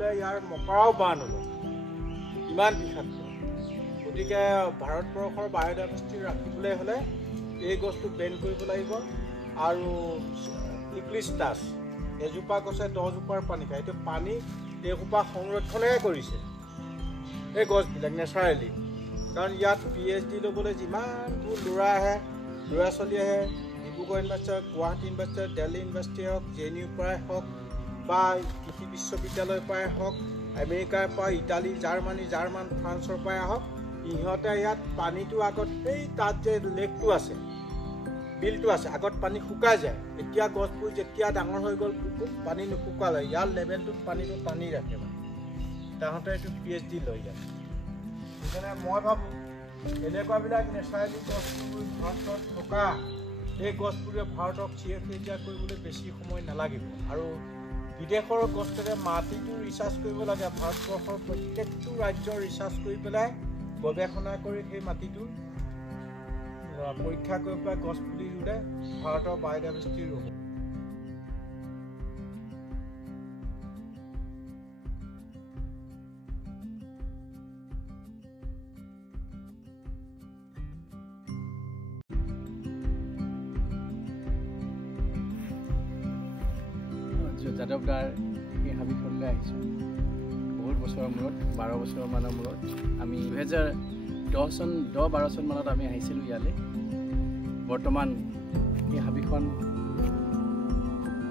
নুশুলে ইয়াৰ মকৰাও বাঁহ নলয়, ইমান বিষাক্ত। গতিকে ভাৰতবৰ্ষৰ বায়'ডাইভাৰ্চিটি ৰাখিবলৈ হ'লে এই গছটো বেন কৰিব লাগিব। আৰু ইউক্লিপটাছ এজোপা গছে 10 জোপাৰ পানী খায়। এইটো পানী এইসোপা সংৰক্ষণে কৰিছে এই গছবিলাক নেচাৰেলি। কাৰণ ইয়াত PhD ল'বলৈ যিমানবোৰ ল'ৰা আহে, ল'ৰা ছোৱালী আহে, ডিব্ৰুগড় ইউনিভাৰ্চিটি হওক, গুৱাহাটী ইউনিভাৰ্চিটি হওক, দিল্লী ইউনিভাৰ্চিটি হওক, JNUৰ পৰাই হওক বা কৃষি বিশ্ববিদ্যালয়ৰ পৰাই হওক, আমেৰিকাৰ পৰা, ইটালী, জাৰ্মান, ফ্ৰান্সৰ পৰাই আহক, ইহঁতে ইয়াত পানীটো আগত এই তাত যে লেকটো আছে, বিলটো আছে, আগত পানী শুকাই যায়। এতিয়া গছবোৰ যেতিয়া ডাঙৰ হৈ গ'ল, পানী নুশুকালে, ইয়াৰ লেভেলটোত পানীটো টানি ৰাখে। মানে তাহাঁতে এইটো PhD লৈ যায়। সেইকাৰণে মই ভাবোঁ এনেকুৱাবিলাক নেচাৰেলি গছবোৰ ভাৰতত থকা এই গছবোৰে ভাৰতক সেউজীয়া কৰিবলৈ বেছি সময় নালাগিব। আৰু বিদেশৰ গছবোৰে মাটিটো ৰিচাৰ্চ কৰিব লাগে। ভাৰতবৰ্ষৰ প্ৰত্যেকটো ৰাজ্যৰ ৰিচাৰ্চ কৰি পেলাই গৱেষণা কৰি সেই মাটিটো পৰীক্ষা কৰি পেলাই গছ পুলি ৰুলে ভাৰতৰ বায়'ডাইভাৰ্চিটি ৰ'ব। যাদৱদাৰ এই হাবিখনলৈ আহিছোঁ বহুত বছৰৰ মূৰত, 12 বছৰমানৰ মূৰত। আমি 2010-12 চন মানত আমি আহিছিলোঁ ইয়ালৈ। বৰ্তমান এই হাবিখন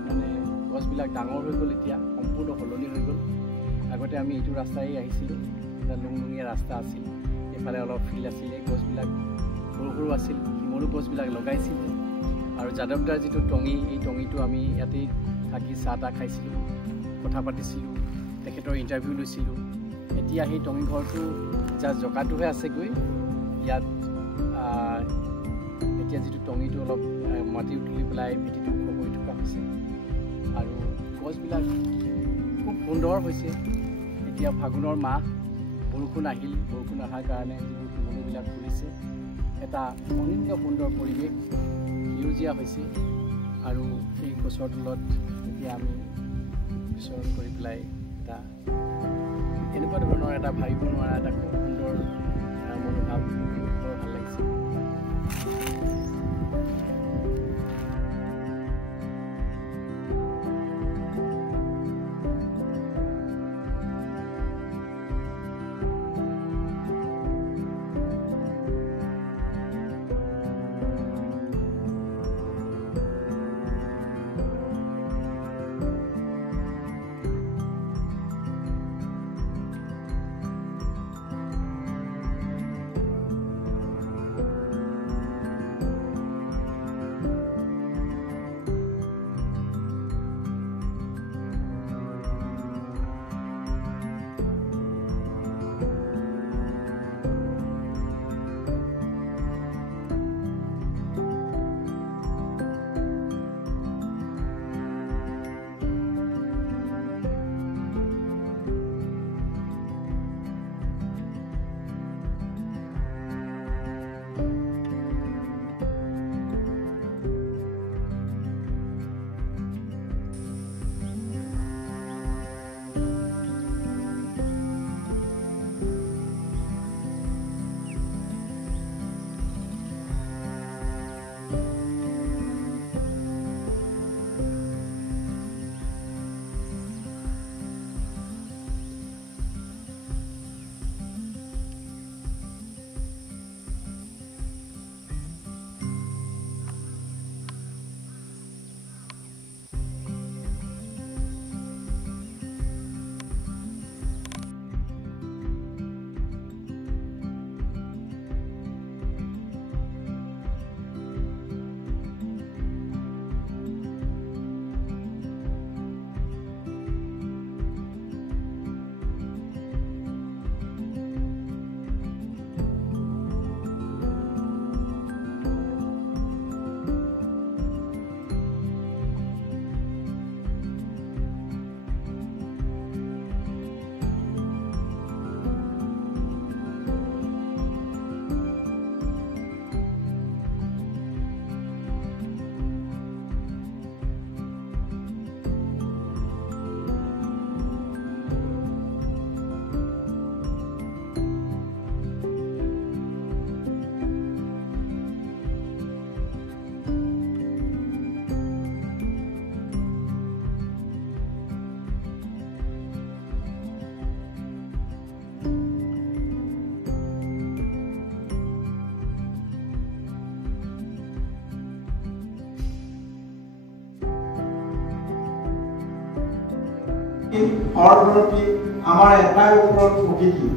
মানে গছবিলাক ডাঙৰ হৈ গ'ল, এতিয়া সম্পূৰ্ণ সলনি হৈ গ'ল। আগতে আমি এইটো ৰাস্তাই আহিছিলোঁ, এটা লুংলুঙীয়া ৰাস্তা আছিল, এইফালে অলপ ফিল্ড আছিলে, গছবিলাক সৰু সৰু আছিল, শিমলু গছবিলাক লগাইছিলে। আৰু যাদৱদাৰ যিটো টঙি, এই টঙিটো আমি ইয়াতেই থাকি চাহ তাহ খাইছিলোঁ, কথা পাতিছিলোঁ, তেখেতৰ ইণ্টাৰভিউ লৈছিলোঁ। এতিয়া সেই টঙি ঘৰটো যাৰ জকাটোহে আছেগৈ। ইয়াত এতিয়া যিটো টঙিটো অলপ মাটি তুলি পেলাই ভেটিটো ওখ কৰি থকা হৈছে। আৰু গছবিলাক খুব সুন্দৰ হৈছে। এতিয়া ফাগুনৰ মাহ, বৰষুণ আহিল, বৰষুণ অহাৰ কাৰণে যিবোৰ শিমলুবিলাক ফুলিছে, এটা অনন্য সুন্দৰ পৰিৱেশ সেউজীয়া হৈছে। আৰু এই গছৰ তলত এতিয়া আমি বিচৰণ কৰি পেলাই এটা এনেকুৱা ধৰণৰ এটা ভাবিব নোৱাৰা এটা খুব সুন্দৰ মনোভাৱ, বৰ ভাল লাগিছে। সংস্কৃতি অৰ্থনীতি আমাৰ এটাই ওপৰত প্ৰকৃতি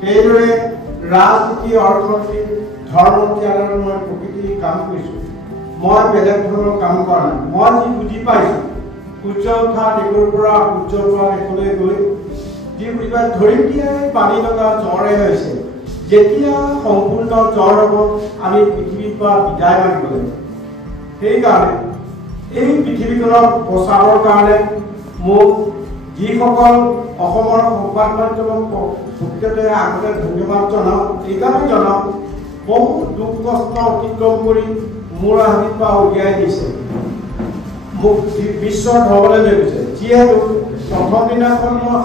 সেইদৰে ৰাজনীতি অৰ্থনীতি ধৰ্ম ত্যাগৰ মই প্ৰকৃতিৰ কাম কৰিছোঁ মই বেলেগ ধৰণৰ কাম কৰা নাই মই যি বুজি পাইছোঁ সূৰ্য উঠা দিশৰ পৰা সূৰ্য পৰা দিশলৈ গৈ যি বুজি পাই ধৰিম দিয়াই পানী লগা জ্বৰে হৈছে যেতিয়া সম্পূৰ্ণ জ্বৰ হ'ব আমি পৃথিৱীৰ পৰা বিদায় মাগিব লাগিব সেইকাৰণে এই পৃথিৱীখনক বচাবৰ কাৰণে মোক যিসকল অসমৰ সংবাদ মাধ্যমক প্ৰকৃততে আগতে ধন্যবাদ জনাওঁ এইকাৰণে জনাওঁ বহু দুখ কষ্ট অতিক্ৰম কৰি মোৰ হাবিৰ পৰা উলিয়াই দিছে মোক বিশ্বৰ ধৰ্মলৈ লৈ গৈছে যিহেতু প্ৰথম দিনাখন মই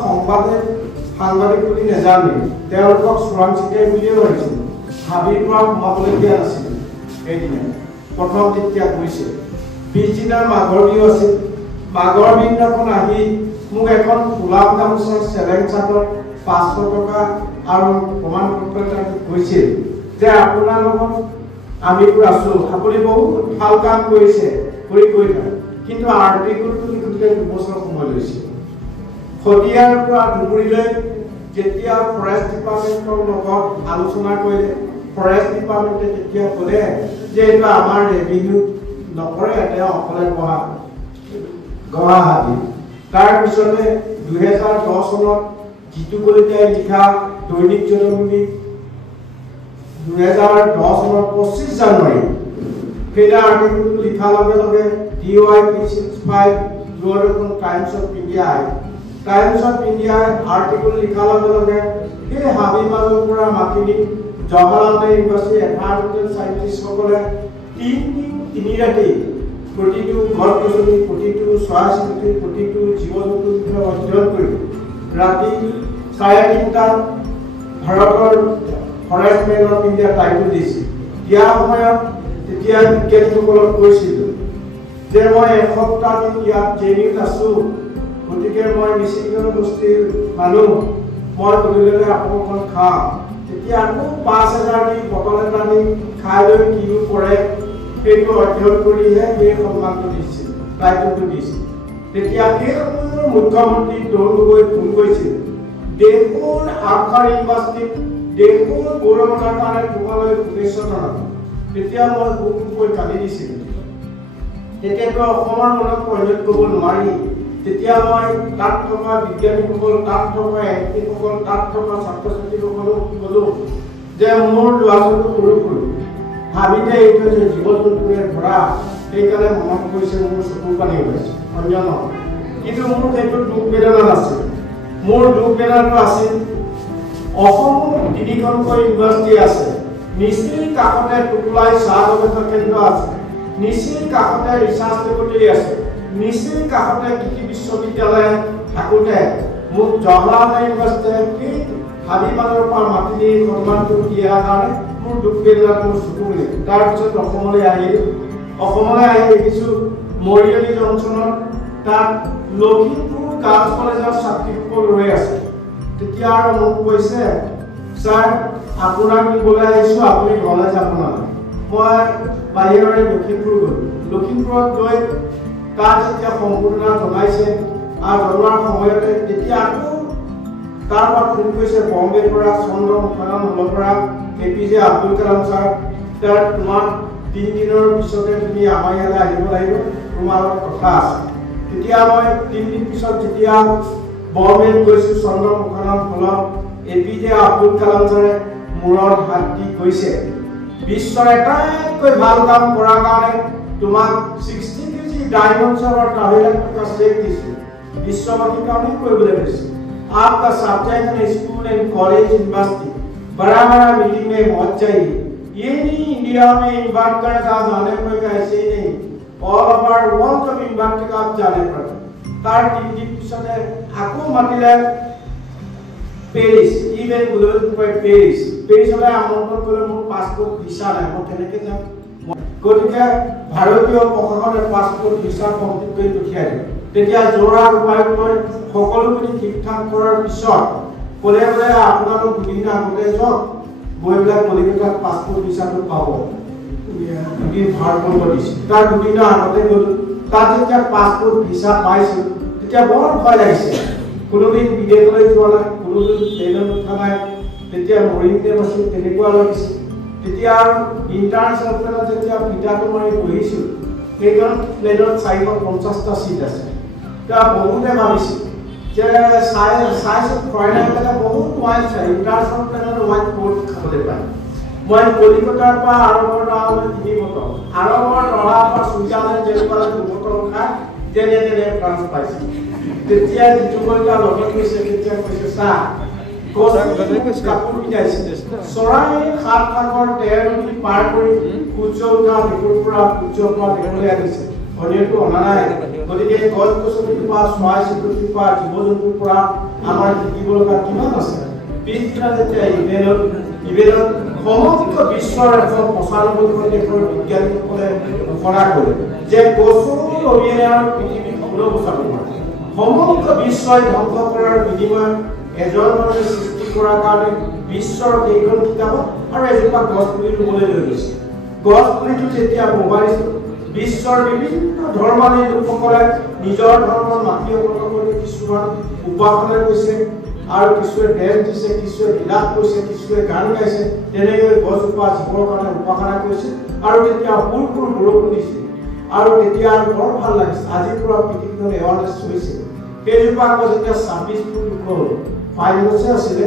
সাংবাদিক বুলি নাজানো তেওঁলোকক চোৰাং চিকাৰী বুলিয়ে ভাবিছিলোঁ হাবিৰ পৰা সোমাবলৈ দিয়া নাছিলোঁ সেইদিনা প্ৰথম যেতিয়া গৈছে পিছদিনাৰ মাঘৰ বিহু আছিল মাঘৰ বিহুদিনাখন আহি মোক এখন গোলাপ গামোচা চেলেং চাদৰ 500 টকা আৰু প্ৰমাণ পত্ৰ এটা কৈছিল যে আপোনাৰ লগত আমি আছোঁ আপুনি বহুত ভাল কাম কৰিছে কৰি গৈ থাকক কিন্তু আৰ্টিকলটো লিখোঁতে 2 বছৰ সময় লৈছে খদিয়াৰ পৰা ধুবুৰীলৈ যেতিয়া ফৰেষ্ট ডিপাৰ্টমেণ্টৰ লগত আলোচনা কৰিলে ফৰেষ্ট ডিপাৰ্টমেণ্টে তেতিয়া ক'লে যে এইটো আমাৰ ৰেভিনিউ নকৰে তেওঁ অকলে গুৱাহাটী তাৰপিছতে 2010 চনত জিতু কলিতাই লিখা দৈনিক জনমভূমি 2010 চনৰ 25 জানুৱাৰী সেইটা আৰ্টিকলটো লিখাৰ লগে লগে DYP65 দুৱাৰখন times of India times of ইণ্ডিয়াৰ আৰ্টিকল লিখাৰ লগে লগে সেই হাবি মাজৰ পৰা মাতি নি জৱাহৰলাল ইউনিভাৰ্চিটি এনভাইৰনমেণ্টেল চাইণ্টিষ্টসকলে 3 ৰাতি প্ৰতিটো গছ গছনি প্ৰতিটো চৰাই চিৰিকটি প্ৰতিটো জীৱ জন্তুৰ বিষয়ে অধ্যয়ন কৰি ৰাতি 3:30 ভাৰতৰ forest man of India title দিছিল ইয়াৰ সময়ত তেতিয়া বিজ্ঞানীসকলক কৈছিলোঁ যে মই এসপ্তাহ দিন ইয়াত ট্ৰেইনিঙত আছোঁ গতিকে মই মিচিং গোষ্ঠীৰ মানুহ মই গধূলিলৈ আপোনালোকক খাওঁ তেতিয়া আকৌ 5000 দি বটল এটা দি খাই লৈ কিনো পৰে সেইটো অধ্যয়ন কৰিহে সেই সন্মানটো দিছিল দায়িত্বটো দিছিল তেতিয়া সেই সময়ৰ মুখ্যমন্ত্ৰী তৰুণ গগৈ ফোন কৰিছিল দেশৰ আফগান ইউনিভাৰ্চিটিত দেশৰ গৌৰৱৰ কাৰণে তোমালৈ শুভেচ্ছা জনালোঁ তেতিয়া মই খুবকৈ কান্দি দিছিলোঁ তেতিয়াতো অসমৰ মনত পৰিণত কৰিব নোৱাৰি তেতিয়া মই তাত থকা বিজ্ঞানীসকল তাত থকা এমপিসকল তাত থকা ছাত্ৰ ছাত্ৰীসকলক ক'লোঁ যে মোৰ ল'ৰা ছোৱালী সৰু সৰু ভাবিতে এইটো যে জীৱ জন্তুৱে ভৰা সেইকাৰণে মনত পৰিছে মোৰ চকুৰ পানী ওলাইছে অন্য নহয় কিন্তু মোৰ সেইটো দুখ বেদনা নাছিল মোৰ দুখ বেদনাটো আছিল অসমত 3খনকৈ ইউনিভাৰ্চিটি আছে নিচিৰ কাষতে টুকুলাই চাহ গৱেষণা কেন্দ্ৰ আছে নিচিৰ কাষতে ৰিচাৰ্চ লেবৰেটৰী আছে নিচিৰ কাষতে কৃষি বিশ্ববিদ্যালয় থাকোঁতে মোক জৱাহৰলাল ইউনিভাৰ্চিটিয়ে সেই হাবি মাজৰ পৰা মাতি দি সন্মানটো দিয়াৰ কাৰণে মোৰ দুখ বেদনাটো মোৰ চকু মিলে তাৰপিছত অসমলৈ আহি দেখিছোঁ মৰিয়নি জংচনত তাত লখিমপুৰ গাৰ্লছ কলেজৰ ছাত্ৰীসকল ৰৈ আছে তেতিয়া আৰু মোক কৈছে ছাৰ আপোনাক নিবলৈ আহিছোঁ আপুনি ঘৰলৈ যাব নালাগে মই বাহিৰৰে লখিমপুৰ গ'লোঁ লখিমপুৰত গৈ তাত যেতিয়া সম্পূৰ্ণ জনাইছে আৰু জনোৱাৰ সময়তে তেতিয়া আকৌ তাৰ পৰা ফোন কৰিছে বম্বেৰ পৰা চন্দ্ৰমুখানন হলৰ পৰা APJ আব্দুল কালাম ছাৰ তাৰ তোমাৰ 3 দিনৰ পিছতে তুমি আমাৰ ইয়ালৈ আহিব লাগিব তোমাৰ লগত কথা আছে তেতিয়া মই 3 দিন পিছত যেতিয়া বম্বেত গৈছোঁ চন্দ্ৰমুখানন হলত APJ আব্দুল কালাম ছাৰে মূৰত হাত দি কৈছে বিশ্বৰ এটাইতকৈ ভাল কাম কৰাৰ কাৰণে তোমাক 60 কেজি ডায়মণ্ড ছাৰৰ 10 লাখ টকা চেক দিছোঁ বিশ্ববাসীৰ কাৰণে কৰিবলৈ কৈছে आपका सब्जेक्ट में स्कूल एंड कॉलेज यूनिवर्सिटी बड़ा मीटिंग में पहुंच चाहिए ये नहीं इंडिया में इन्वाइट कर जाने पड़ेगा ऐसे ही नहीं ऑल ओवर वर्ल्ड में इन्वाइट का आप जाने पड़ेगा तार 3 दिन पिछले आको मातिले पेरिस इवेंट बुलेट पर पेरिस वाले আমন্ত্রণ করে মোৰ পাসপোৰ্ট ভিসা নাই মই কেনেকৈ যাম গতিকে ভাৰতীয় প্ৰশাসনে পাসপোৰ্ট ভিসা কমপ্লিট কৰি পঠিয়াই দিয়ে তেতিয়া জোৰা উপায়ুক্তই সকলোখিনি ঠিকঠাক কৰাৰ পিছত ক'লে আপোনালোক দুদিন আগতে যাওক গৈ পেলাই কলিকতাত পাছপোৰ্ট ভিছাটো পাব দুদিন ভাৰতবৰ্ষ দিছে তাৰ দুদিনৰ আগতে গ'লোঁ তাত যেতিয়া পাছপোৰ্ট ভিছা পাইছোঁ তেতিয়া বৰ ভয় লাগিছে কোনোদিন বিদেশলৈ যোৱা নাই, কোনোদিন ট্ৰেইনত উঠা নাই, তেতিয়া মৰিমতে নাছিল, তেনেকুৱা লাগিছিল। তেতিয়া আৰু ইণ্টাৰনেশ্যনেল প্লেনত যেতিয়া ফিটাটো মাৰি বহিছিল, সেইখন প্লেনত 450টা ছিট আছে। এতিয়া বহুতে ভাবিছিল যে চাইছোঁ ফৰেইনাৰবিলাকে বহুত ৱাইন চাই, ইণ্টাৰনেশ্যনেল প্লেনত ৱাইন ক'ত খাবলৈ পায়। মই কলিকতাৰ পৰা আৰৱৰ তৰালৈ 3 বটল, আৰৱৰ তৰাৰ পৰা ছুইজাৰলেণ্ড যেনেকুৱা 2 বটল খাই যেনে তেনে ফ্ৰান্স পাইছে। তেতিয়া যিটো কলিতা লগত গৈছে, তেতিয়া কৈছে চাহ কাপোৰ পিন্ধাইছে, চৰাই সাত সাগৰ 13 নদী পাৰ কৰি সূৰ্য উঠা দেশৰ পৰা সূৰ্য পৰা দেশলৈ আহিছে, অন্যটো অনা নাই। গতিকে গছ গছনিৰ পৰা চৰাই চিৰিকটিৰ পৰা জীৱ জন্তুৰ পৰা আমাৰ শিকিব লগা কিমান আছে। পিছদিনা যেতিয়া ইভেণ্টত সমগ্ৰ বিশ্বৰ 195খন দেশৰ বিজ্ঞানীসকলে ঘোষণা কৰে যে গছৰ অবিহনে আৰু পৃথিৱীত কোনেও বচাব নোৱাৰে। সমগ্ৰ বিশ্বই ধ্বংস কৰাৰ বিনিময়ত এজন মানুহে সৃষ্টি কৰাৰ কাৰণে বিশ্বৰ কেইখন কিতাপত আৰু এজোপা গছ পুলি ৰুবলৈ লৈ গৈছে। গছ পুলিটো যেতিয়া মোবাইলটো বিশ্বৰ বিভিন্ন ধৰ্মাৱলী লোকসকলে নিজৰ ধৰ্মৰ মাটি অৱগত কৰি কিছুমান উপাসনা কৰিছে আৰু কিছুৱে ডেন্স দিছে, কিছুৱে বিলাপ কৰিছে, কিছুৱে গান গাইছে, তেনেকৈ গছজোপা জীৱৰ কাৰণে উপাসনা কৰিছে। আৰু তেতিয়া সুৰ বৰষুণ দিছিল আৰু তেতিয়া বৰ ভাল লাগিছে। আজিৰ পৰা পৃথিৱীখন এৱাৰনেছ হৈছে। সেইজোপা গছ যেতিয়া 26 ফুট ওখ হ'ল, 5 বছৰ আছিলে,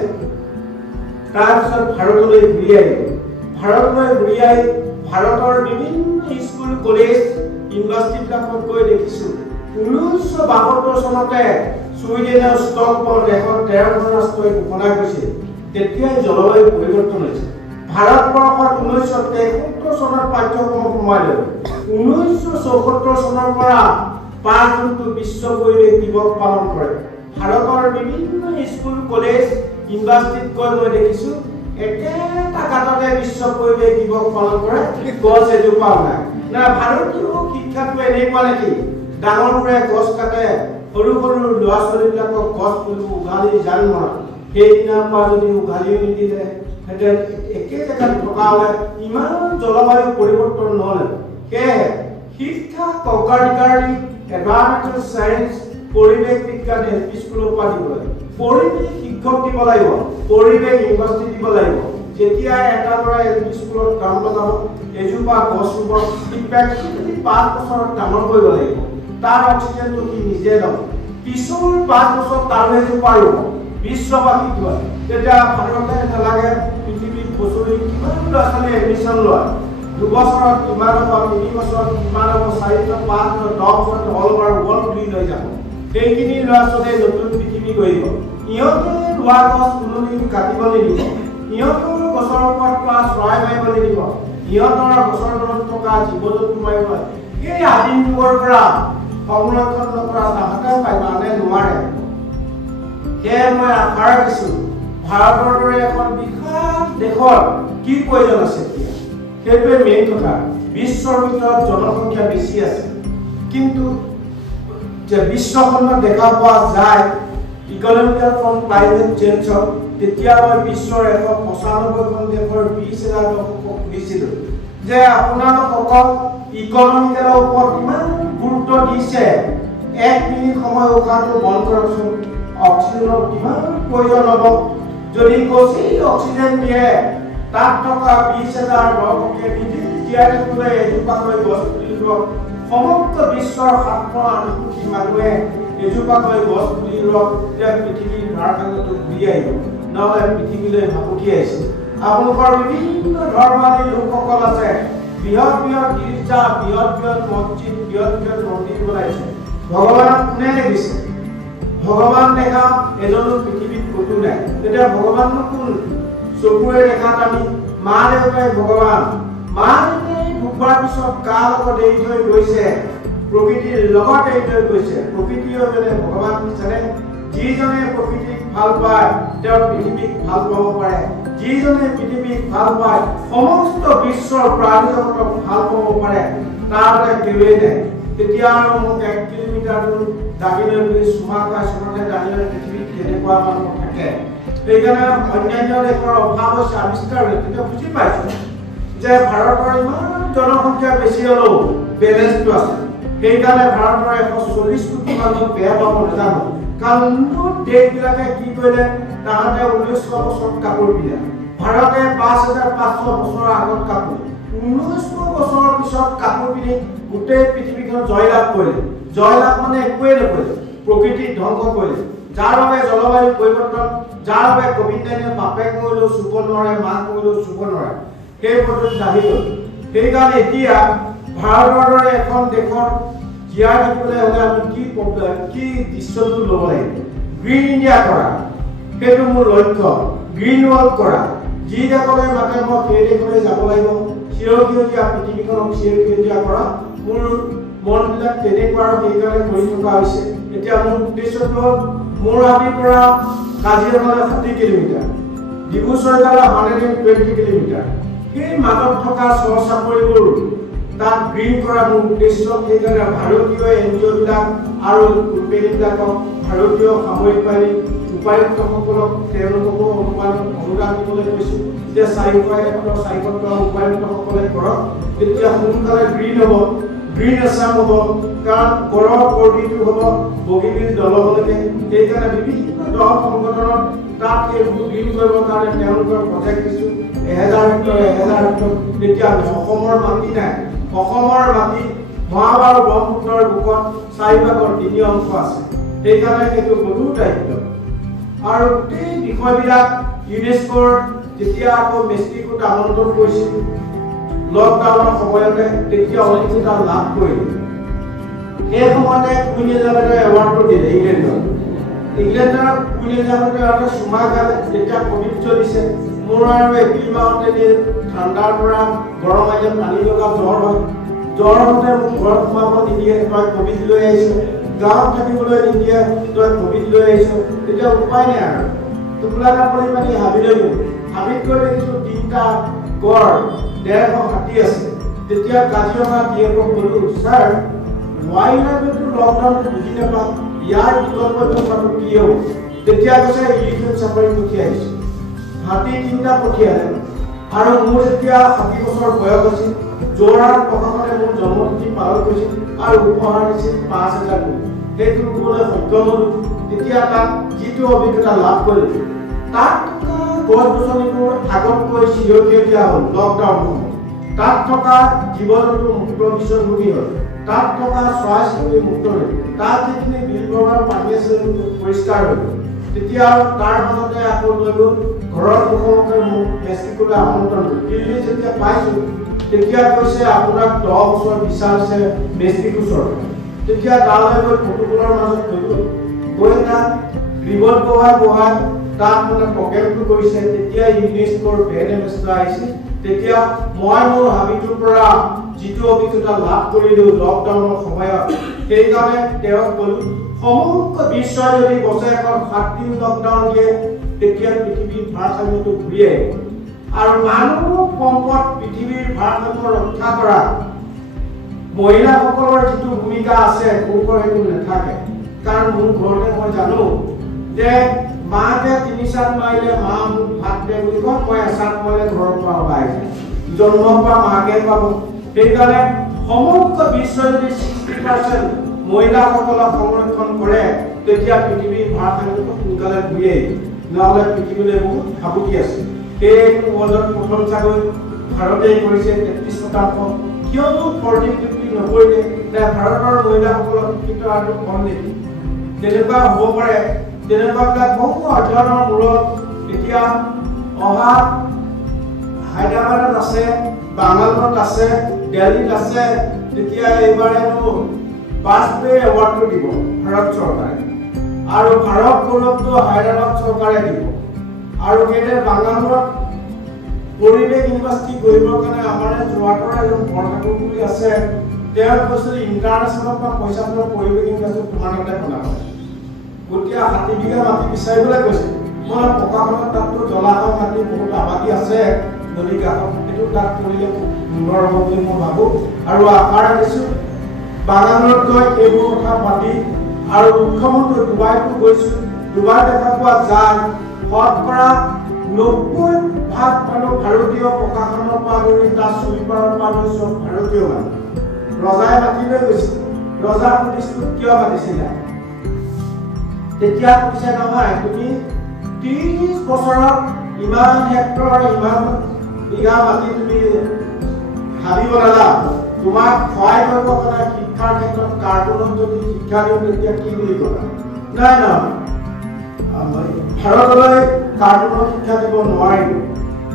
তাৰপিছত ভাৰতলৈ ঘূৰি আহিল। ভাৰতৰ বিভিন্ন স্কুল কলেজ ইউনিভাৰ্চিটিবিলাকত গৈ দেখিছোঁ 1972 চনতে ছুইডেনৰ ষ্টকহোম দেশত 13খন ৰাষ্ট্ৰই ঘোষণা কৰিছিল। তেতিয়াই জলবায়ু পৰিৱৰ্তন হৈছে। ভাৰতবৰ্ষত 1973 চনত পাঠ্যক্ৰম সোমাই লৈ 1974 চনৰ পৰা 5 জুনটো বিশ্ব পৰিৱেশ দিৱস পালন কৰে। ভাৰতৰ বিভিন্ন স্কুল কলেজ ইউনিভাৰ্চিটিত গৈ মই দেখিছোঁ একেটা গাঁততে বিশ্ব পৰিৱেশ দিৱস পালন কৰে, গছ এজোপাও নাই। না ভাৰতীয় শিক্ষাটো এনেকুৱা নেকি, ডাঙৰবোৰে গছ কাটে, সৰু সৰু ল'ৰা ছোৱালীবিলাকক গছ পুলি উঘালি জাল মৰা, সেইদিনাৰ পৰা যদি উঘালিও নিদিলে হেঁতেন একে জেগাত থকা হ'লে ইমান জলবায়ু পৰিৱৰ্তন নহ'লে। সেয়েহে শিক্ষা অগ্ৰাধিকাৰ এনভাইৰনমেণ্টেল চায়েন্স পৰিৱেশ বিজ্ঞান LP স্কুলৰ পৰা দিব লাগিব, পৰিৱেশ শিক্ষক দিব লাগিব, পৰিৱেশ ইউনিভাৰ্চিটি দিব লাগিব। যেতিয়া এটা ল'ৰা LP স্কুলত কাম লগাব, এজোপা গছ ৰুব, সি প্ৰেক্টিকেলি 5 বছৰত ডাঙৰ কৰিব লাগিব। তাৰ অক্সিজেনটো সি নিজে ল'ব, পিছৰ 5 বছৰত তাৰ এজোপা ৰুব, বিশ্ববাসী দিব। তেতিয়া ভাৰতে নালাগে পৃথিৱীত বছৰি কিমান ল'ৰা ছোৱালী এডমিশ্যন লয়, 2 বছৰত কিমান হ'ব, 3 বছৰত কিমান হ'ব, 4, 5, 10 বছৰত অল অভাৰ ৱৰ্ল্ড ঘূৰি লৈ যাব। সেইখিনি ল'ৰা ছোৱালীয়ে নতুন পৃথিৱী গঢ়িব। ইহঁতে ৰোৱা গছ কোনোদিন কাটিব নিদিব, ইহঁতৰ গছৰ ওপৰত পৰা চৰাই মাৰিব নিদিব, ইহঁতৰ গছৰ তলত থকা জীৱ জন্তু মাৰিব। সেই আদিম যুগৰ পৰা সংৰক্ষণ নকৰা তাহাঁতে পায়, মানে নোৱাৰে। সেয়ে মই আশা ৰাখিছোঁ ভাৰতৰ দৰে এখন বিশাল দেশত কি প্ৰয়োজন আছে এতিয়া, সেইটোৱে মেইন কথা। বিশ্বৰ ভিতৰত জনসংখ্যা বেছি আছে, কিন্তু যে বিশ্বখনত দেখা পোৱা যায় ইকনমিকেল ফ্ৰম ক্লাইমেট চেঞ্জত, তেতিয়া মই বিশ্বৰ 195খন দেশৰ 20,000 লোকক সুধিছিলোঁ যে আপোনালোকক ইকনমিকেলৰ ওপৰত কিমান গুৰুত্ব দিছে, 1 মিনিট সময় উশাহটো বন্ধ কৰকচোন, অক্সিজেনৰ কিমান প্ৰয়োজন হ'ব। যদি গছেই অক্সিজেন দিয়ে, তাত থকা 20,000 লোককে নিজে জীয়াই থাকিবলৈ এজোপাকৈ গছ পুলি ৰুৱক। সমগ্ৰ বিশ্বৰ 708 কোটি মানুহে এজোপাকৈ গছ পুলি ৰুৱক, তেতিয়া পৃথিৱীৰ ভাৰসাম্যটো ঘূৰি আহিব, নহ'লে পৃথিৱীলৈ ভাবুকি আহিছে। আপোনালোকৰ বিভিন্ন ধৰ্মাৱলী লোকসকল আছে, বৃহৎ বৃহৎ গীৰ্জা, বৃহৎ বৃহৎ মছজিদ, বৃহৎ বৃহৎ মন্দিৰ বনাইছে। ভগৱানক কোনে দেখিছে? ভগৱান দেখা এজনো পৃথিৱীত ক'তো নাই। তেতিয়া ভগৱাননো কোন? চকুৰে দেখাত আমি মা দেউতাই ভগৱান। মা দেউতাই ঢুকোৱাৰ পিছত কাৰ লগত এৰি থৈ গৈছে? প্ৰকৃতিৰ লগত এৰি থৈ গৈছে। প্ৰকৃতিও যেনে ভগৱান বিচাৰে, যিজনে প্ৰকৃতিক ভাল পায় তেওঁ পৃথিৱীক ভাল পাব পাৰে, যিজনে পৃথিৱীক ভাল পায় সমস্ত বিশ্বৰ প্ৰাণীজগতক ভাল পাব পাৰে, তাৰ কেউৱেই নাই। তেতিয়া আৰু মোক 1 কিলোমিটাৰ দূৰ দাঙিলৈ গৈ চুমা খাই চুমাতে দাঙিলৈ পৃথিৱীত কেনেকুৱা মানুহ থাকে। সেইকাৰণে অন্যান্য দেশৰ অভাৱ হৈছে আৱিষ্কাৰ হৈ, তেতিয়া বুজি পাইছোঁ যে ভাৰতৰ ইমান জনসংখ্যা বেছি হ'লেও বেলেঞ্চটো আছে। সেইকাৰণে ভাৰতৰ 140 কোটি মানুহ বেয়া পাব নাজানো, কাৰণ দেশবিলাকে কি কৰিলে তাহাঁতে 1900 বছৰ কাপোৰ পিন্ধে ভাৰতে 5500 বছৰৰ আগত কাপোৰ 1900 বছৰৰ পিছত কাপোৰ পিন্ধি গোটেই পৃথিৱীখন জয়লাভ কৰিলে জয়লাভ মানে একোৱে নকৰিলে প্ৰকৃতিক ধ্বংস কৰিলে যাৰ বাবে জলবায়ু পৰিৱৰ্তন যাৰ বাবে কোভিড-19 বাপেক মৰিলেও চুব নোৱাৰে মাক মৰিলেও চুব নোৱাৰে সেই পদ্ধতি আহি গ'ল সেইকাৰণে এতিয়া ভাৰতৰ দৰে এখন দেশত জীয়াই থাকিবলৈ হ'লে আমি কি ডিচিশ্যনটো ল'ব লাগিব গ্ৰীণ ইণ্ডিয়া কৰা সেইটো মোৰ লক্ষ্য গ্ৰীণ ৱৰ্ল্ড কৰা যি দেশলৈ মাতে মই সেই দেশলৈ যাব লাগিব চিৰসেউজীয়া পৃথিৱীখনক চিৰসেউজীয়া কৰা মোৰ মনবিলাক তেনেকুৱা আৰু সেইকাৰণে কৰি থকা হৈছে এতিয়া মোৰ উদ্দেশ্যটো মোৰ আদিৰ পৰা কাজিৰঙালৈ 60 কিলোমিটাৰ ডিব্ৰুচৈখোৱালৈ 120 কিলোমিটাৰ সেই মাজত থকা চহৰ-চাপৰিবোৰ তাত গ্ৰীণ কৰা মোৰ উদ্দেশ্য সেইকাৰণে ভাৰতীয় NGO-বিলাক আৰু কোম্পানীবিলাকক ভাৰতীয় সামৰিক বাহিনী উপায়ুক্তসকলক তেওঁলোককো অনুদান দিবলৈ কৈছোঁ যে 400 উপায়ুক্তসকলে কৰক তেতিয়া সোনকালে গ্ৰীণ হ'ব গ্ৰীণ আছাম হ'ব কাৰণ গড়ৰ কৰ্ডিটো হ'ব বগীবিল দললৈকে সেইকাৰণে বিভিন্ন দল সংগঠনত তাত সেইবোৰ গ্ৰীণ কৰিবৰ কাৰণে তেওঁলোকৰ প্ৰজেক্ট দিছোঁ 1000 হেক্টৰ তেতিয়া অসমৰ মাটি নাই অসমৰ মাটি মহাবাহু ব্ৰহ্মপুত্ৰৰ বুকত 4ভাগৰ 3 অংশ আছে সেইকাৰণে সেইটো গধুৰ দায়িত্ব আৰু গোটেই বিষয়বিলাক ইউনেস্কোৰ যেতিয়া আকৌ মেক্সিকোত আমন্ত্ৰণ কৰিছিল লকডাউনৰ সময়তে তেতিয়া অলিম্পিকত লাভ কৰিলে সেই সময়তে কুইন এলিজাবেথৰ এৱাৰ্ডটো দিলে ইংলেণ্ডৰ কুইন এলিজাবেথৰ চুমা গালে যেতিয়া কোভিড চলিছে মোৰ আৰু এপ্ৰিল মাহতে ঠাণ্ডাৰ পৰা গৰম আহি পানী লগা জ্বৰ হওঁতে মোক ঘৰত সোমাব নিদিয়ে তই কোভিড লৈ আহিছ গাঁৱত থাকিবলৈ নিদিয়ে তই কোভিড লৈ আহিছ তেতিয়া উপায় নাই আৰু টোপোলা কাপড়ি পানী হাবিলৈ গ'লো হাবিত গৈ দেখিছোঁ 3টা গড় 150 হাতী আছে তেতিয়া কাজিৰঙা DFক ক'লো ছাৰ ৱাইল্ড লাইফটো লকডাউনটো বুজি নাপাওঁ ইয়াৰ বিকল্প ব্যৱস্থাটো কি হ'ব তেতিয়া কৈছে ইলিফেণ্ট চাফাৰী পঠিয়াইছোঁ হাতী 3টা পঠিয়ালে আৰু মোৰ যেতিয়া 60 বছৰ বয়স আছিল যোৰহাট প্ৰশাসনে মোৰ জন্মতিথি পালন কৰিছিল আৰু উপহাৰ দিছিল 5000 কোটি সেইটো ক'বলৈ সক্ষম হ'লো তেতিয়া তাত যিটো অভিজ্ঞতা লাভ কৰিলোঁ তাত গছ-গছনিবোৰ আগতকৈ চিৰসেউজীয়া হ'ল লকডাউন তাত থকা জীৱ-জন্তু মুক্ত বিচৰভূমি হ'ল তাত থকা চৰাই-চিৰিকটি মুক্ত হ'ল তাত যিখিনি বিলবোৰৰ পানী আছে পৰিষ্কাৰ হ'ল তেতিয়া তাৰ মাজতে আকৌ লৈ গ'ল ঘৰত মুখমুখে মোক মেক্সিকোলৈ আমন্ত্ৰণ কৰিলে দিল্লী যেতিয়া পাইছোঁ তেতিয়া কৈছে আপোনাক 10 বছৰ বিচাৰ আছে মেক্সিকো চৰকাৰ তেতিয়া তালৈ গৈ ফটোবোৰৰ মাজত গৈ তাত ৰিবন বহাই তাত মানে প্ৰগ্ৰেমটো কৰিছে তেতিয়া ইউনেস্কোৰ ব্ৰেণ্ড এম্বেছাডৰ আহিছে তেতিয়া মই মোৰ হাবিটোৰ পৰা যিটো অভিজ্ঞতা লাভ কৰিলোঁ লকডাউনৰ সময়ত সেইকাৰণে তেওঁক ক'লোঁ সমগ্ৰ বিশ্বই যদি বছৰেকত 7 দিন লকডাউন দিয়ে তেতিয়া পৃথিৱীৰ ভাৰসাম্যটো ঘূৰি আহিব আৰু মানুহ সম্পদ পৃথিৱীৰ ভাৰসাম্য ৰক্ষা কৰা মহিলাসকলৰ যিটো ভূমিকা আছে পুৰুষৰ সেইটো নাথাকে কাৰণ মোৰ ঘৰতে মই জানো যে মাকে 3 চাট মাৰিলে মা মোক ভাত দে বুলি কয় মই এচাট মাৰিলে ঘৰৰ পৰা ওলাই যায় জন্মৰ পৰা মাকে পাব সেইকাৰণে সমগ্ৰ বিশ্বই যদি 60% মহিলাসকলক সংৰক্ষণ কৰে তেতিয়া পৃথিৱীৰ ভাৰসাম্যটো সোনকালে ঘূৰি আহিব নহ'লে পৃথিৱীলৈ বহুত ভাবুকি আছে সেই ৱৰ্ল্ডত প্ৰথম চাগৈ ভাৰতেই কৰিছে 33% কিয়নো 40-50 নকৰিলে ভাৰতৰ মহিলাসকলক শিক্ষিত আৰু কম নেকি তেনেকুৱা হ'ব পাৰে তেনেকুৱাবিলাক বহু অধ্যয়নৰ মূৰত এতিয়া অহা হায়দৰাবাদত আছে বাংগালোৰত আছে দিল্লীত আছে তেতিয়া এইবাৰে বাজপেয়ী এৱাৰ্ডটো দিব ভাৰত চৰকাৰে আৰু ভাৰত গৌৰৱটো হায়দৰাবাদ চৰকাৰে দিব আৰু সেইদৰে বাংগালোৰত পৰিৱেশ ইউনিভাৰ্চিটি গঢ়িবৰ কাৰণে আমাৰ যোৰহাটৰ এজন বৰঠাকুৰ বুলি আছে তেওঁ কৈছিল ইণ্টাৰনেশ্যনেল পৰা পইচা পোৱা পৰিৱেশ ইউনিভাৰ্চিটি তোমাৰ তাতে বনাব গতিকে 60 বিঘা মাটি বিচাৰিবলৈ কৈছে মই প্ৰকাশনত তাততো জলাশয় মাটি বহুত আবাদী আছে নদী কাষত সেইটো তাত কৰিলে সুন্দৰ হ'ব বুলি মই ভাবোঁ আৰু আশা ৰাখিছোঁ বাগানত গৈ এইবোৰ কথা পাতি আৰু মুখ্যমন্ত্ৰী ডুবাইতো গৈছোঁ ডুবাই দেখা পোৱা যায় শতকৰা 90% মানুহ ভাৰতীয় প্ৰশাসনৰ পৰা ধৰি তাৰ চুইপাৰৰ পৰা ধৰি চব ভাৰতীয় মানুহ ৰজাই মাতিলৈ গৈছিল ৰজা সুধিছিল কিয় মাতিছিলা তেতিয়া কৈছে নহয় তুমি 30 বছৰত ইমান হেক্টৰ ইমান বিঘা মাটি তুমি ভাবিব নালা তোমাক সহায় কৰিব কাৰণে শিক্ষাৰ ক্ষেত্ৰত কাৰ্টুনত যদি শিক্ষা দিওঁ তেতিয়া কি বুলি ক'বা নাই ভাৰতলৈ কাৰ্টুনত শিক্ষা দিব নোৱাৰিব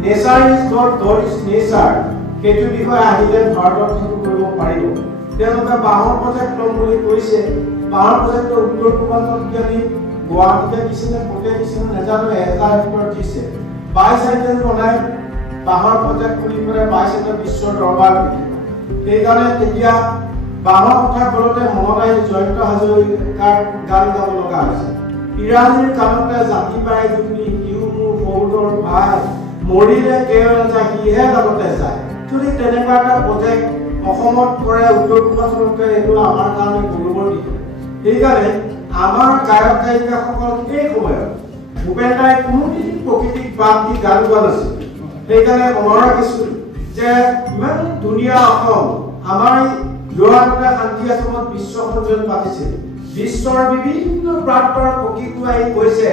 nature is god god is nature সেইটো বিষয়ে আহিলে ভাৰতত সেইটো কৰিব পাৰিব তেওঁলোকে বাঁহৰ প্ৰজেক্ট ল'ম বুলি কৈছে বাঁহৰ প্ৰজেক্টৰ উত্তৰ পূৰ্বাঞ্চল জ্ঞানী গুৱাহাটীতে দিছে ক'তে দিছে নাজানো 1000 হেক্টৰ দিছে 22 হাজাৰ বনাই বাঁহৰ প্ৰজেক্ট বুলি পেলাই 22 হাজাৰ বিশ্বৰ দৰবাৰ সেইকাৰণে তেতিয়া বাঁহৰ কথা ক'লতে মনত আহিল জয়ন্ত হাজৰিকাৰ গান গাব লগা হৈছে ইৰাণীৰ কাণতে জাতি পাই জুপি সিও মোৰ সৌদৰ ভাই মৰিলে কেও নাযায় সিহে লগতে যায় যদি তেনেকুৱা এটা প্ৰজেক্ট অসমত কৰে উত্তৰ পূৰ্বাঞ্চলতে এইটো আমাৰ কাৰণে গৌৰৱৰ বিষয় সেইকাৰণে আমাৰ গায়ক গায়িকাসকল এই সময়ত ভূপেন দাই কোনো প্ৰকৃতিক বাদ দি গান গোৱা নাছিল সেইকাৰণে মনত ৰাখিছোঁ যে ইমান ধুনীয়া অসম আমাৰ যোৱাতে শান্তি আশ্ৰমত বিশ্ব সন্মিলন পাতিছিল বিশ্বৰ বিভিন্ন প্ৰান্তৰ পক্ষীটো আহি কৈছে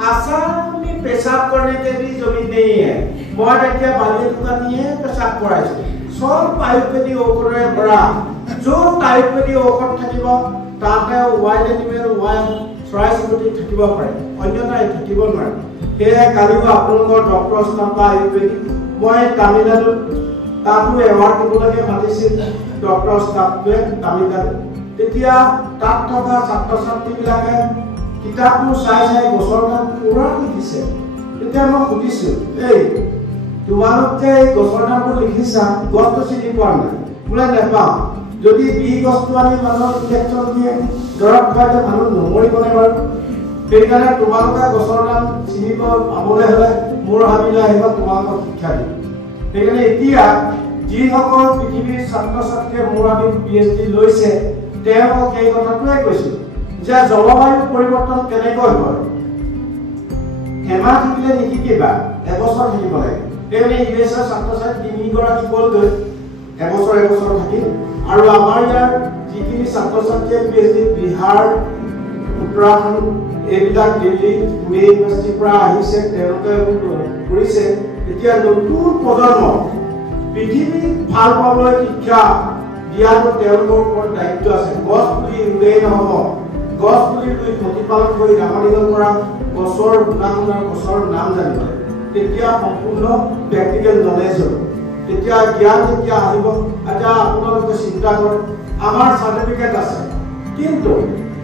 आसाम में पेशाब करने के भी जमीन नहीं है मैं देखिए बाली दुकान नहीं है पेशाब कराई सब आयुर्वेदिक औषधे भरा जो आयुर्वेदिक औषध থাকিব তাতে ওয়াইড এনিমেল ওয়াইড চৰাই চিৰিকটি থাকিব পাৰে অন্যথাই থাকিব নোৱাৰে সেয়ে কালিও আপোনালোকৰ ডক্টৰ স্থাপা আয়ুৰ্বেদিক মই তামিলনাডুত তাতো এৱাৰ্ড দিবলৈকে মাতিছিল ডক্টৰ স্থাপটোৱে তামিলনাডুত তেতিয়া তাত থকা ছাত্ৰ ছাত্ৰীবিলাকে কিতাপবোৰ চাই গছৰ নাম পুৰা লিখিছে তেতিয়া মই সুধিছোঁ এই তোমালোক যে এই গছৰ নামবোৰ লিখিছা গছটো চিনি পোৱা নাই বোলে নেপাওঁ যদি বি গছটো আনি মানুহক ইনজেকশ্যন দিয়ে দৰৱ খুৱালে মানুহ নমৰিব নে বাৰু সেইকাৰণে তোমালোকে গছৰ নাম চিনিব পাবলৈ হ'লে মোৰ হাবিলৈ আহিব তোমালোকক শিক্ষা দিম সেইকাৰণে এতিয়া যিসকল পৃথিৱীৰ ছাত্ৰ ছাত্ৰীয়ে মোৰ হাবিত PhD লৈছে তেওঁলোকক এই কথাটোৱে কৈছোঁ যে জলবায়ু পৰিৱৰ্তন কেনেকৈ হয় এমাহ থাকিলে নিশিকিবা এবছৰ থাকিব লাগে সেইকাৰণে ইউএছৰ ছাত্ৰ ছাত্ৰী 3 গৰাকী গ'লগৈ এবছৰ থাকিল আৰু আমাৰ ইয়াৰ যিখিনি ছাত্ৰ ছাত্ৰীয়ে PhD বিহাৰ উত্তৰাখণ্ড এইবিলাক দিল্লী পুনে ইউনিভাৰ্চিটিৰ পৰা আহিছে তেওঁলোকে কৰিছে এতিয়া নতুন প্ৰজন্ম পৃথিৱীত ভাল পাবলৈ শিক্ষা দিয়াটো তেওঁলোকৰ ওপৰত দায়িত্ব আছে গছ পুলি ৰুলেই নহ'ব গছ পুলি ৰুই প্ৰতিপালন কৰি ডাঙৰ দীঘল কৰা গছৰ গুণাগুণ গছৰ নাম জানিব তেতিয়া সম্পূৰ্ণ প্ৰেক্টিকেল নলেজ হ'ব তেতিয়া জ্ঞান যেতিয়া আহিব এতিয়া আপোনালোকে চিন্তা কৰক আমাৰ চাৰ্টিফিকেট আছে কিন্তু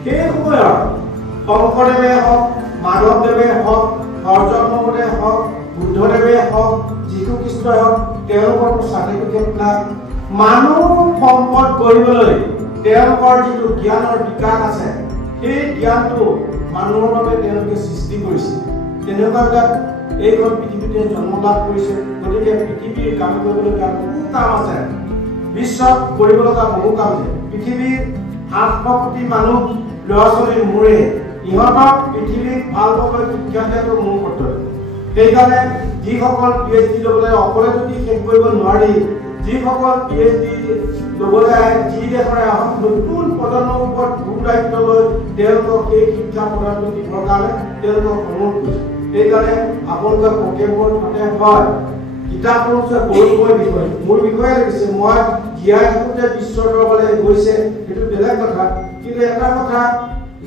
সেই সময়ত শংকৰদেৱে হওক মাধৱদেৱে হওক সৰ্জনমুনিয়ে হওক বুদ্ধদেৱে হওক যীশুখ্ৰীষ্টই হওক তেওঁলোকৰ চাৰ্টিফিকেট নাই মানুহ সম্পদ কৰিবলৈ তেওঁলোকৰ যিটো জ্ঞানৰ বিকাশ আছে সেই জ্ঞানটো মানুহৰ বাবে তেওঁলোকে সৃষ্টি কৰিছে তেনেকুৱাবিলাক এইখন পৃথিৱীতে জন্ম লাভ কৰিছে গতিকে পৃথিৱীৰ কাম কৰিবলগীয়া বহু কাম আছে বিশ্বত কৰিবলগা বহু কাম আছে পৃথিৱীৰ 800 কোটি মানুহ ল'ৰা ছোৱালীৰ মূৰে ইহঁতক পৃথিৱীত ভাল পাবলৈ শিক্ষা দিয়াটো মোৰ কৰ্তব্য সেইকাৰণে যিসকল PhD ল'বলৈ অকলে যদি শেষ কৰিব নোৱাৰি যিসকল PhD ল'বলৈ আহে যি দেশৰে আহক নতুন প্ৰজন্মৰ ওপৰত গুৰু দায়িত্ব লৈ তেওঁলোকক এই শিক্ষা প্ৰদানটো দিবৰ কাৰণে তেওঁলোকক অনুৰোধ কৰিছে সেইকাৰণে আপোনালোকে প্ৰকেম্পৰ তাতে হয় কিতাপ পঢ়িছে গৌৰৱৰ বিষয় মোৰ বিষয়ে লিখিছে মই জীয়াই থাকোঁতে বিশ্বৰ দৰবাৰলৈ গৈছে সেইটো বেলেগ কথা কিন্তু এটা কথা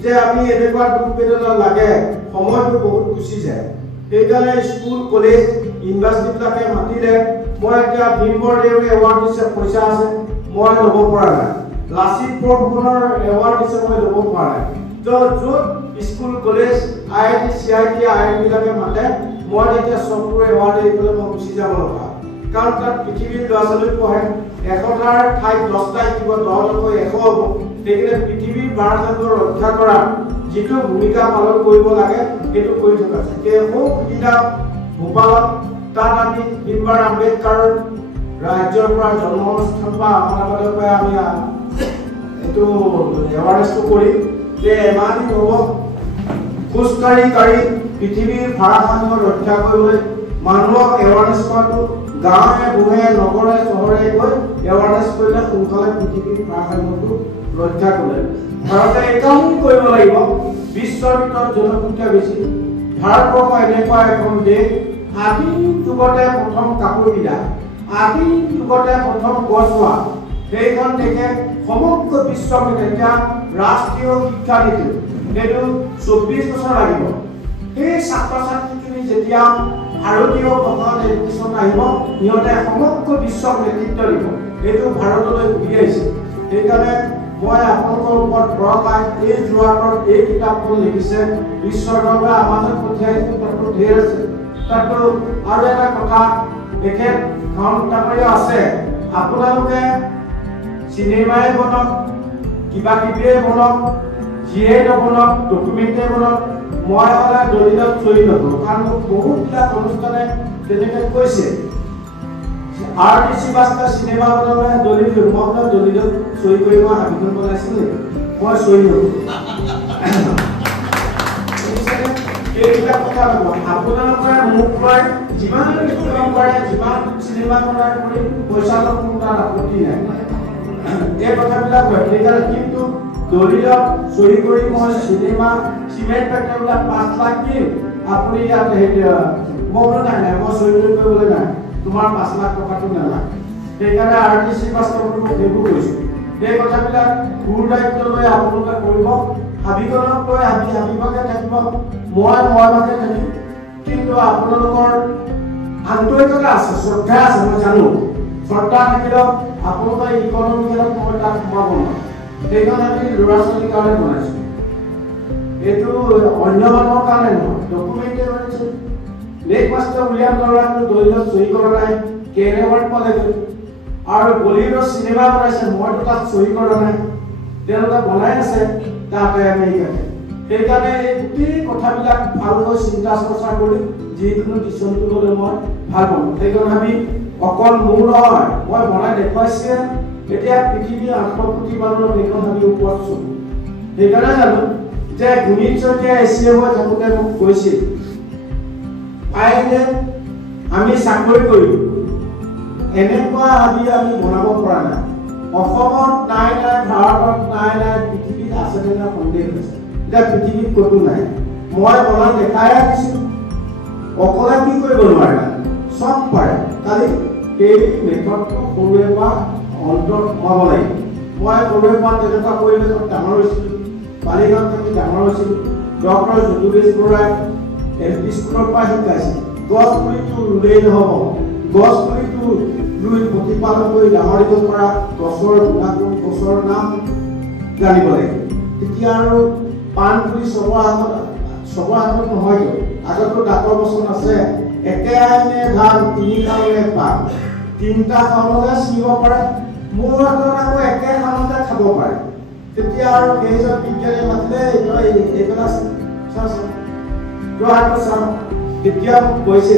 যে আমি এনেকুৱা দুখ বেদনা লাগে সময়টো বহুত গুচি যায় সেইকাৰণে স্কুল কলেজ ইউনিভাৰ্চিটিবিলাকে মাতিলে মই এতিয়া ভীমবৰদেৱে এৱাৰ্ড দিছে পইচা আছে মই ল'ব পৰা নাই লাচিত বৰফুকনৰ এৱাৰ্ড দিছে মই ল'ব পৰা নাই য'ত school college IIT CIT IIT বিলাকে মাতে মই এতিয়া চববোৰ এৱাৰ্ড এৰি পেলাই মই গুচি যাব লগা কাৰণ তাত পৃথিৱীৰ ল'ৰা ছোৱালী পঢ়ে 100টাৰ ঠাইত 10টা শিকিব 10তকৈ 100 হ'ব সেইকাৰণে পৃথিৱীৰ ভাৰসাম্য ৰক্ষা কৰা যিটো ভূমিকা পালন কৰিব লাগে সেইটো কৰি থকা আছে সেই সুবিধা ভূপালত তাত আমি ভীমবাৰ আম্বেদকাৰ ৰাজ্যৰ পৰা জন্ম অনুষ্ঠান বা আমাৰ পৰা আমি এইটো এৱাৰনেছটো কৰি যে এমাহ দিন হ'ব খোজকাঢ়ি পৃথিৱীৰ ভাৰসাম্য ৰক্ষা কৰিবলৈ মানুহক এৱাৰনেছ কৰাটো গাঁৱে ভূঞে নগৰে চহৰে গৈ এৱাৰনেছ কৰিলে সোনকালে পৃথিৱীৰ ভাৰসাম্যটো ৰক্ষা কৰে ভাৰতে এই কাম কৰিব লাগিব। বিশ্বৰ ভিতৰত জনসংখ্যা বেছি, ভাৰতবৰ্ষ এনেকুৱা এখন দেশ আদিম যুগতে প্ৰথম কাপোৰ পিন্ধা, আদিম যুগতে প্ৰথম গছ ৰোৱা, সেইখন দেশে সমগ্ৰ বিশ্বক এতিয়া ৰাষ্ট্ৰীয় শিক্ষা নীতি সেইটো 24 বছৰ লাগিব। সেই ছাত্ৰ ছাত্ৰীখিনি যেতিয়া ভাৰতীয় ভাষাত এডুকেশ্যন আহিব, সিহঁতে সমগ্ৰ বিশ্বক নেতৃত্ব দিব। এইটো ভাৰতলৈ ঘূৰি আহিছে। সেইকাৰণে মই আপোনালোকৰ ওপৰত ভৰসা, এই যোৱাটোত এই কিতাপখন লিখিছে বিশ্বৰ দৰবাৰে আমাক পঠিয়াই তাতো ঢেৰ আছে। তাতো আৰু এটা কথা তেখেত কামতামৰীয়া আছে, আপোনালোকে চিনেমাই বনক, কিবা কিবিয়ে বনক, যিয়ে নবনক, ডকুমেণ্টে বনক, মই হ'লে দলিলত চহী নকৰোঁ। কাৰণ মোক বহুতবিলাক অনুষ্ঠানে তেনেকৈ কৈছে RTC বাস্তা চিনেমা বনালে দলিত মই দলিলত চহী কৰিব আবেদন বনাইছিল, মই চহী নকৰোঁ। এইবিলাক কথা আপোনালোকে মোক লৈ যিমান কাম কৰে, যিমান চিনেমা বনাই কৰি পইচা ল'ব, মোৰ তাত আপত্তি নাই। এই কথাবিলাক হয়। সেইকাৰণে কিন্তু দলিলত চহী কৰি মই চিনেমা চিমেণ্ট ফেক্টৰীবিলাক 5 লাখ দিম, আপুনি ইয়াত মই বোলো নাই নাই, মই চহী কৰিবলৈ নাই, তোমাৰ 5 লাখ টকাটো নালাগে। সেইকাৰণে RTC বাস্তৱটো মোক সেইবোৰ কৈছোঁ। এই কথাবিলাক গুৰু দায়িত্ব লৈ আপোনালোকে কৰিব। হাবিখনক লৈ হাবিভাগে থাকিব, মই ভাগে থাকিম। কিন্তু আপোনালোকৰ আন্তৰিকতা আছে, শ্ৰদ্ধা আছে, মই জানো। শ্ৰদ্ধা থাকিলেও আপোনালোকে ইকনমিকেলত মই তাত সোমাব নোৱাৰোঁ। সেইকাৰণে আমি ল'ৰা ছোৱালীৰ কাৰণে বনাইছোঁ। এইটো অন্য মানুহৰ কাৰণে নহয়, ডকুমেণ্টে বনাইছোঁ। নেক্সট মাষ্টাৰ উইলিয়াম ল'ৰাটো দলিলত চহী কৰা নাই, কেন এৱাৰ্ড পালেগৈ। আৰু বলিউডৰ চিনেমা বনাইছে, মইতো তাত চহী কৰা নাই, তেওঁলোকে বনাই আছে তাতে আমেৰিকাতে। সেইকাৰণে এই গোটেই কথাবিলাক ভালকৈ চিন্তা চৰ্চা কৰি যিকোনো ডিচিশ্যনটো ল'লে মই ভাল পাওঁ। সেইকাৰণে আমি অকল মোৰ নহয়, মই বনাই দেখুৱাইছে এতিয়া পৃথিৱীৰ 800 কোটি মানুহৰ সেইখন আমি ওপৰত চলোঁ। সেইকাৰণে জানো যে গুণিত শইকীয়া এছিয়া হৈ থাকোঁতে মোক কৈছিল, পাৰিলে আমি চাকৰি কৰিম, এনেকুৱা হাবি আমি বনাব পৰা নাই। অসমত নাই নাই, ভাৰতত নাই নাই, পৃথিৱীত আছে নে নাই সন্দেহ হৈছে। এতিয়া পৃথিৱীত ক'তো নাই, মই বনাই দেখাই আনিছোঁ। অকলে কি কৰিব নোৱাৰে, চব পাৰে। খালি সেই মেথডটো সৰুৰে পৰা অন্তত সোমাব লাগিব। মই সৰুৰে পৰা তেনেকুৱা পৰিৱেশত ডাঙৰ হৈছিলোঁ, বালিগাঁৱত থাকি ডাঙৰ হৈছিলোঁ। ডক্টৰ জ্যোতিবেশ বৰাই LP স্কুলৰ পৰা শিকাইছিল, গছ পুলিটো ৰুলেই নহ'ব, গছ পুলিটো ৰুই প্ৰতিপালন কৰি ডাঙৰ দীঘল কৰা, গছৰ গুণাগুণ, গছৰ নাম জানিব লাগিব। তেতিয়া আৰু পাণ পুলি চবৰ হাতত নহয়তো। আগতো দাঁতৰ বচন আছে, একে আইনে ধান, 3 খালে পাণ, 3টা খাবলৈ চিঙিব পাৰে, মোৰ হাতত আকৌ একে খানতে খাব পাৰে। তেতিয়া আৰু সেইজন বিজ্ঞানী মাতিলে এইবিলাক তেতিয়া কৈছে,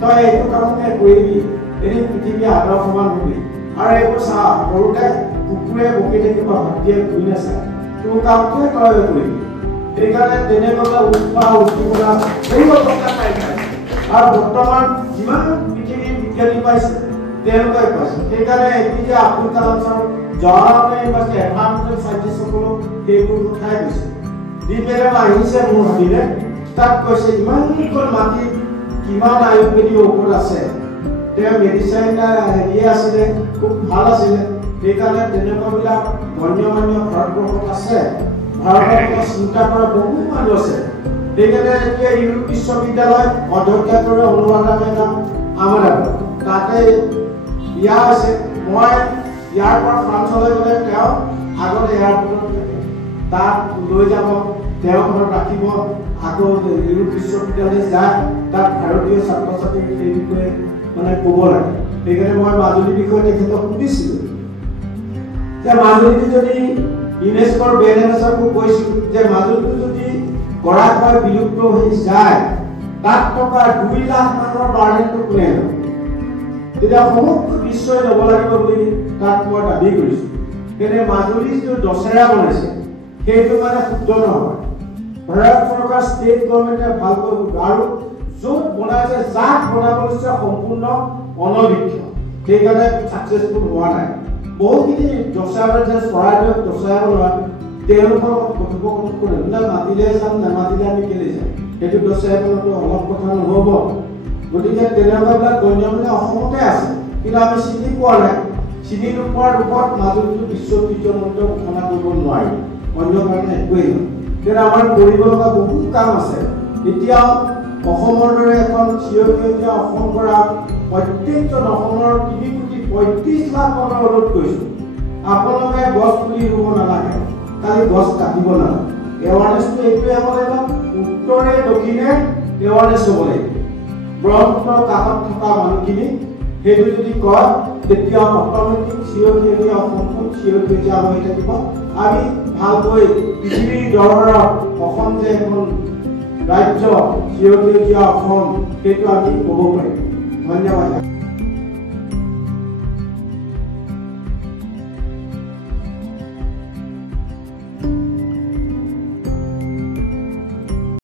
তই এইটো কামকে কৰিবি, এদিন পৃথিৱী আদৰ্শমান হবি। আৰু এইবোৰ চা, সৰুতে কুকুৰে বকি থাকিব, হাতীয়ে ঘূৰি নাচায়, তোৰ কামটোৱে তই কৰিবি। সেইকাৰণে তেনেকৈ উঠিবলৈ সেই অৱস্থা পাইছে। আৰু বৰ্তমান যিমান পৃথিৱীৰ বিজ্ঞানী পাইছে তেওঁলোকে পাইছে। সেইকাৰণে APJ Abdul Kalam sir, Jawaharlal university environmental চাইণ্টিষ্টসকলক সেইবোৰ উঠাই গৈছে। দি পেলাই আহিছে মোৰ হাবিলে, তাত কৈছে ইমানখন মাটিত কিমান আয়ুৰ্বেদিক ঔষধ আছে, তেওঁ মেডিচাইন হেৰিয়ে আছিলে, খুব ভাল আছিলে। সেইকাৰণে তেনেকুৱাবিলাক ধন্য মান্য ভাৰতবৰ্ষত আছে। ভাৰতৰ কথা চিন্তা কৰা বহু মানুহ আছে। সেইকাৰণে এতিয়া ইউৰোপ বিশ্ববিদ্যালয় অধ্যক্ষ কৰি অনুৰাধা মেডাম আহমেদাবাদ, তাতে বিয়া হৈছে। মই ইয়াৰ পৰা ফ্ৰান্সলৈ গ'লে তেওঁ আগত এয়াৰপৰ্টত থাকে, তাত লৈ যাব, তেওঁ ঘৰত ৰাখিব, আকৌ ইউৰোপ বিশ্ববিদ্যালয় যায়, তাত ভাৰতীয় ছাত্ৰ ছাত্ৰীক সেই বিষয়ে মানে ক'ব লাগে। সেইকাৰণে মই মাজুলীৰ বিষয়ে তেখেতক সুধিছিলোঁ যে মাজুলীটো যদি ইউনেস্কোৰ বেনেচাৰকো কৈছোঁ যে মাজুলীটো যদি গৰাখহীয়া বিলুপ্ত হৈ যায়, তাত থকা 2 লাখ মানুহৰ বাৰ্ডেনটো কোনে ল'ব? তেতিয়া সমগ্ৰ বিশ্বই ল'ব লাগিব বুলি তাত মই দাবী কৰিছোঁ। সেইকাৰণে মাজুলী যিটো দশেৰা বনাইছে সেইটো মানে শুদ্ধ নহয়। ভাৰত চৰকাৰ, ষ্টেট গভৰ্ণমেণ্টে ভালকৈ আৰু য'ত বনাইছে, যাক বনাব লৈছে সম্পূৰ্ণ অনভিজ্ঞ, সেইকাৰণে ছাকচেছফুল হোৱা নাই। বহুখিনি দশেৰা যে চৰাইদেউক দশেৰা বনোৱা, তেওঁলোকৰ কথোপকথন কৰে বোলে মাতিলে যাম নামাতিলে আমি কেলে যাম সেইটো দশাইখনতো অলপ কথা নহ'ব গতিকে তেনেকুৱাবিলাক গণ্যমান্য অসমতে আছে কিন্তু আমি চিনি পোৱা নাই চিনি নোপোৱাৰ ৰূপত মাজুলীটো বিশ্ব ঐতিহ্যমণ্ডিত ঘোষণা কৰিব নোৱাৰি অন্য কাৰণে একোৱেই নহয় কিন্তু আমাৰ কৰিব লগা বহুত কাম আছে এতিয়াও অসমৰ দৰে এখন চিৰসেউজীয়া অসম কৰা প্ৰত্যেকজন অসমৰ 3,35 লাখ মানুহ অনুৰোধ কৰিছোঁ আপোনালোকে গছ পুলি ৰুব নালাগে খালি গছ কাটিব নালাগে এৱাৰনেছটো এইটোৱে হ'ব লাগিব উত্তৰে দক্ষিণে এৱাৰনেছ হ'ব লাগিব ব্ৰহ্মপুত্ৰৰ কাষত থকা মানুহখিনি সেইটো যদি কয় তেতিয়া অট'মেটিক চিৰসেউজীয়া অসমখন চিৰসেউজীয়া হৈ থাকিব আমি ভালকৈ পৃথিৱীৰ দৰবাৰত অসম যে এখন ৰাজ্য চিৰসেউজীয়া অসম সেইটো আমি ক'ব পাৰিম ধন্যবাদ